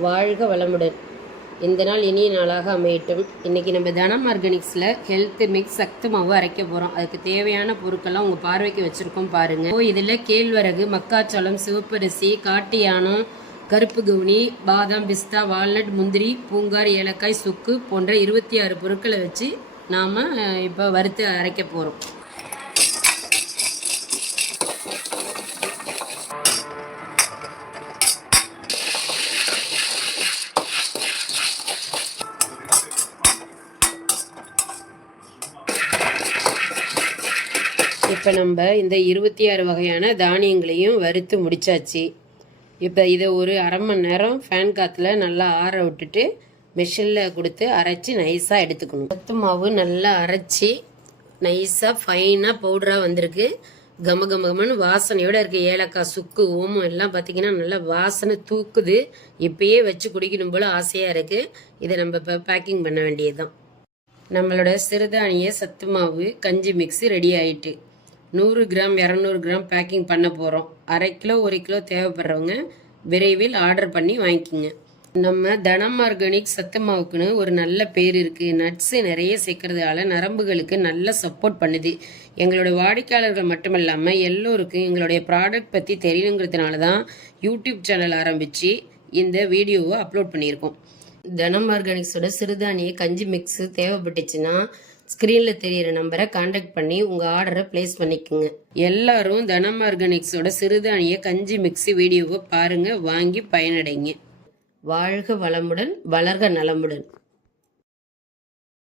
வாழ்க வளமுடன். இந்த நாள் இனிய நாளாக அமையட்டும். இன்றைக்கி நம்ம தனம் ஆர்கானிக்ஸில் ஹெல்த் மிக்ஸ் சத்து மாவு அரைக்க போகிறோம். அதுக்கு தேவையான பொருட்கள்லாம் உங்கள் பார்வைக்கு வச்சுருக்கோம் பாருங்கள். இதில் கேழ்வரகு, மக்காச்சோளம், சிவப்பரிசி, காட்டு யானம், கருப்பு கவுனி, பாதாம், பிஸ்தா, வால்நட், முந்திரி, பூங்கார், ஏலக்காய், சுக்கு போன்ற 26 பொருட்களை வச்சு நாம் இப்போ வறுத்து அரைக்க போகிறோம். இப்போ நம்ம இந்த 26 வகையான தானியங்களையும் வறுத்து முடிச்சாச்சு. இப்போ இதை ஒரு அரை மணி நேரம் ஃபேன் காற்றுல நல்லா ஆற விட்டுட்டு மிஷினில் கொடுத்து அரைச்சி நைஸாக எடுத்துக்கணும். சத்து மாவு நல்லா அரைச்சி நைஸாக ஃபைனாக பவுடராக வந்திருக்கு. கமன்னு வாசனையோடு இருக்குது. ஏலக்காய், சுக்கு, ஓமம் எல்லாம் பார்த்திங்கன்னா நல்லா வாசனை தூக்குது. இப்பயே வச்சு குடிக்கணும் போல் ஆசையாக இருக்குது. இதை நம்ம இப்போ பேக்கிங் பண்ண வேண்டியது தான். நம்மளோட சிறுதானிய சத்து மாவு கஞ்சி மிக்ஸி ரெடி ஆகிட்டு 100 கிராம் 200 கிராம் பேக்கிங் பண்ண போகிறோம். அரை கிலோ 1 கிலோ தேவைப்படுறவங்க விரைவில் ஆர்டர் பண்ணி வாங்கிக்கிங்க. நம்ம தனம் ஆர்கானிக் சத்து மாவுக்குன்னு ஒரு நல்ல பேர் இருக்குது. நட்ஸு நிறைய சேர்க்கறதால நரம்புகளுக்கு நல்ல சப்போர்ட் பண்ணுது. எங்களோட வாடிக்கையாளர்கள் மட்டும் இல்லாமல் எல்லோருக்கும் எங்களுடைய ப்ராடக்ட் பற்றி தெரியணுங்கிறதுனால தான் யூடியூப் சேனல் ஆரம்பித்து இந்த வீடியோவை அப்லோட் பண்ணியிருக்கோம். தனம் ஆர்கானிக்ஸோட சிறுதானிய கஞ்சி மிக்ஸு தேவைப்பட்டுச்சுன்னா ஸ்க்ரீனில் தெரிகிற நம்பரை கான்டாக்ட் பண்ணி உங்கள் ஆர்டரை ப்ளேஸ் பண்ணிக்கோங்க. எல்லாரும் தனம் ஆர்கானிக்ஸோட சிறுதானிய கஞ்சி மிக்ஸி வீடியோவை பாருங்கள், வாங்கி பயனடைங்க. வாழ்க வளமுடன், வளர்க நலமுடன்.